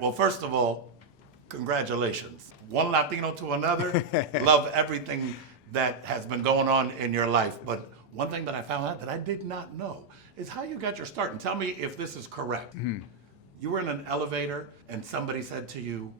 Well, first of all, congratulations. One Latino to another. Love everything that has been going on in your life. But one thing that I found out that I did not know is how you got your start. And tell me if this is correct. You were in an elevator and somebody said to you,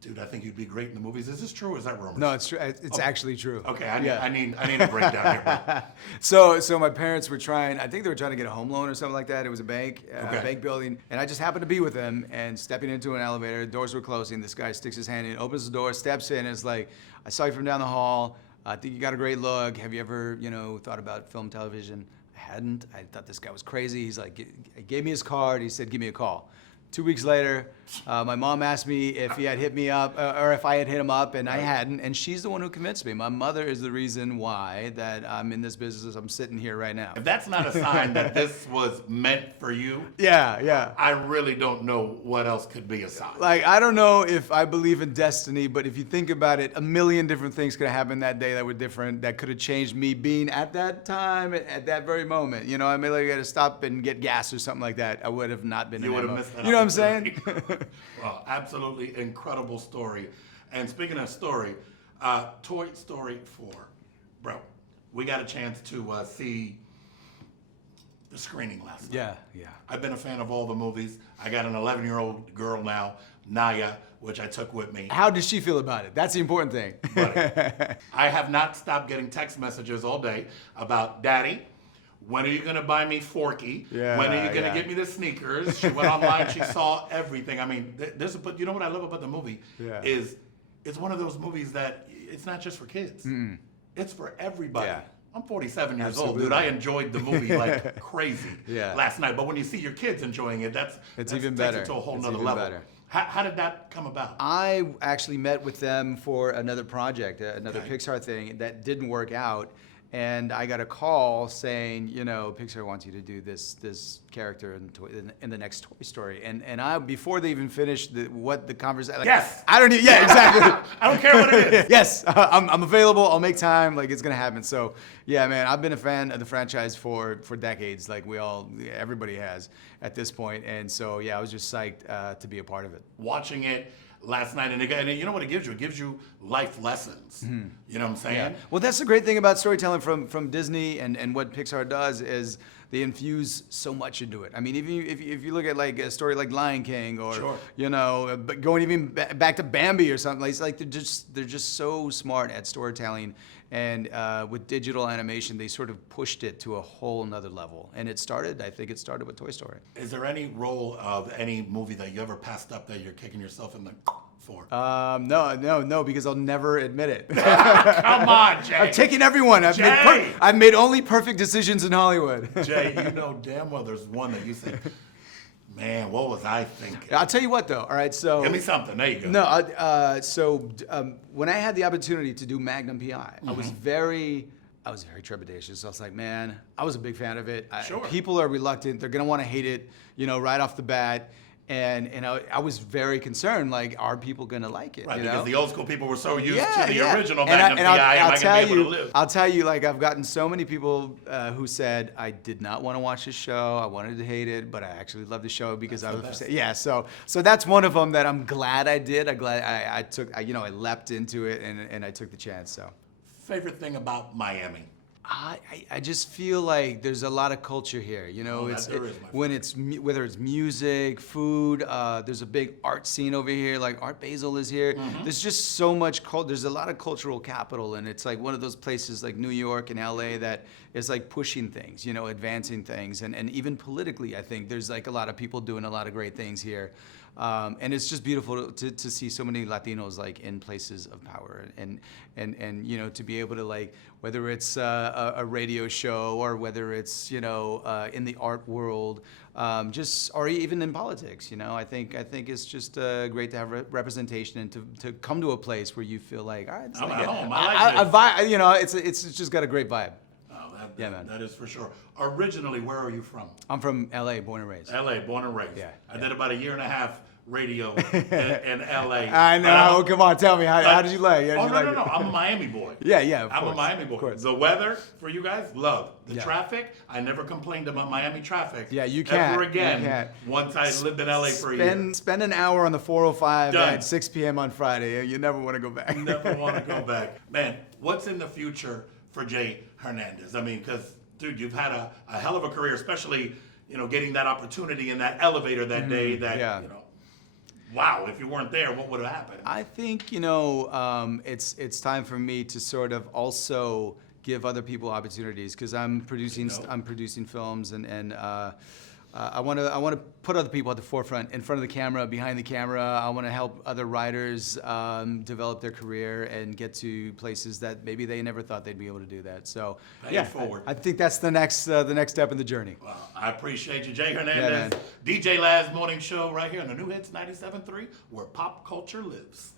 dude, I think you'd be great in the movies. Is this true or is that rumor? No, it's true. It's actually true. Okay, I need a breakdown here. So my parents were trying. I think they were trying to get a home loan or something like that. It was a bank, Okay. a bank building, and I just happened to be with them and stepping into an elevator. Doors were closing. This guy sticks his hand in, opens the door, steps in, and is like, "I saw you from down the hall. I think you got a great look. Have you ever, thought about film, television?" I hadn't. I thought this guy was crazy. He's like, he gave me his card. He said, "Give me a call." 2 weeks later, my mom asked me if he had hit me up or if I had hit him up, and I hadn't. And she's the one who convinced me. My mother is the reason why that I'm in this business. I'm sitting here right now. If that's not a sign that this was meant for you, Yeah. I really don't know what else could be a sign. Like, I don't know if I believe in destiny, but if you think about it, a million different things could have happened that day that were different, that could have changed me being at that time, at that very moment. I may have had to stop and get gas or something like that. I would have not been You in would that have moment. missed that. You know what I'm saying? Well, absolutely incredible story. And speaking of story, Toy Story 4. Bro, we got a chance to see the screening last night. Yeah. I've been a fan of all the movies. I got an 11-year-old girl now, Naya, which I took with me. How does she feel about it? That's the important thing. Buddy, I have not stopped getting text messages all day about, Daddy, when are you going to buy me Forky? Yeah, when are you going to yeah. get me the sneakers? She went online, she saw everything. I mean, but you know what I love about the movie? Yeah. Is it's one of those movies that it's not just for kids. It's for everybody. Yeah. I'm 47 years old, Absolutely. dude. I enjoyed the movie like crazy Yeah. last night. But when you see your kids enjoying it, It's that even takes better. it to a whole It's nother even level. better. How did that come about? I actually met with them for another project, another Okay. Pixar thing that didn't work out. And I got a call saying, Pixar wants you to do this character in the next Toy Story. And I, before they even finished the conversation, Yes. I don't need, yeah, exactly. I don't care what it is. Yes, I'm available. I'll make time. Like, it's gonna happen. So, yeah, man, I've been a fan of the franchise for decades. Like everybody has at this point. And so, yeah, I was just psyched to be a part of it. Watching it last night, and you know what it gives you? It gives you life lessons. You know what I'm saying? Yeah. Well, that's the great thing about storytelling from Disney and what Pixar does is they infuse so much into it. I mean, if you look at like a story like Lion King or Sure. but going even back to Bambi or something, it's like they're just so smart at storytelling. And with digital animation, they sort of pushed it to a whole nother level. And I think it started with Toy Story. Is there any role of any movie that you ever passed up that you're kicking yourself in the for? No, because I'll never admit it. Come on, Jay. I've taken everyone. Jay! I've made only perfect decisions in Hollywood. Jay, you know damn well there's one that you said, man, what was I thinking? I'll tell you what, though. All right, so Give me something. There you go. No, when I had the opportunity to do Magnum PI, I was very trepidatious. I was like, man, I was a big fan of it. Sure. People are reluctant. They're gonna want to hate it, right off the bat. And I was very concerned. Like, are people gonna like it? Right, you because know? the old school people were so used to the original And Magnum PI. Am I going to be able to live? I'll tell you, like, I've gotten so many people who said, I did not want to watch this show. I wanted to hate it, but I actually love the show because That's I the was, best. yeah. So that's one of them that I'm glad I did. I'm glad I took, I leapt into it and I took the chance. So Favorite thing about Miami? I just feel like there's a lot of culture here. Oh, It's there is, my whether it's music, food. There's a big art scene over here. Like Art Basel is here. There's just so much There's a lot of cultural capital, and it's like one of those places like New York and LA that is like pushing things, advancing things, and even politically, I think there's like a lot of people doing a lot of great things here. And it's just beautiful to see so many Latinos like in places of power and to be able to like, whether it's a radio show or whether it's in the art world, or even in politics. I think it's just great to have representation and to come to a place where you feel like, all right, I'm at home. I like this. it's just got a great vibe. Yeah, man. That is for sure. Originally, where are you from? I'm from LA, born and raised. LA, born and raised. Yeah, I did about a year and a half radio in LA. I know. Come on, tell me. How did you like it? Oh, no. I'm a Miami boy. Yeah, of I'm course, a Miami of boy. course. The weather, for you guys, love. The Yeah. traffic, I never complained about Miami traffic. Yeah, you can't. Ever You again, can't. once I lived in LA for a year. Spend an hour on the 405 Done. at 6 p.m. on Friday. You never want to go back. Never want to go back. Man, what's in the future for Jay Hernandez? I mean, because, dude, you've had a hell of a career, especially, getting that opportunity in that elevator that day that, yeah. Wow, if you weren't there, what would have happened? I think it's time for me to sort of also give other people opportunities because I'm producing films and I want to put other people at the forefront, in front of the camera, behind the camera. I want to help other writers develop their career and get to places that maybe they never thought they'd be able to do that. So Pay it forward. I think that's the next step in the journey. Well, I appreciate you, Jay Yeah, Hernandez. man. DJ Laz Morning Show right here on the New Hits 97.3, where pop culture lives.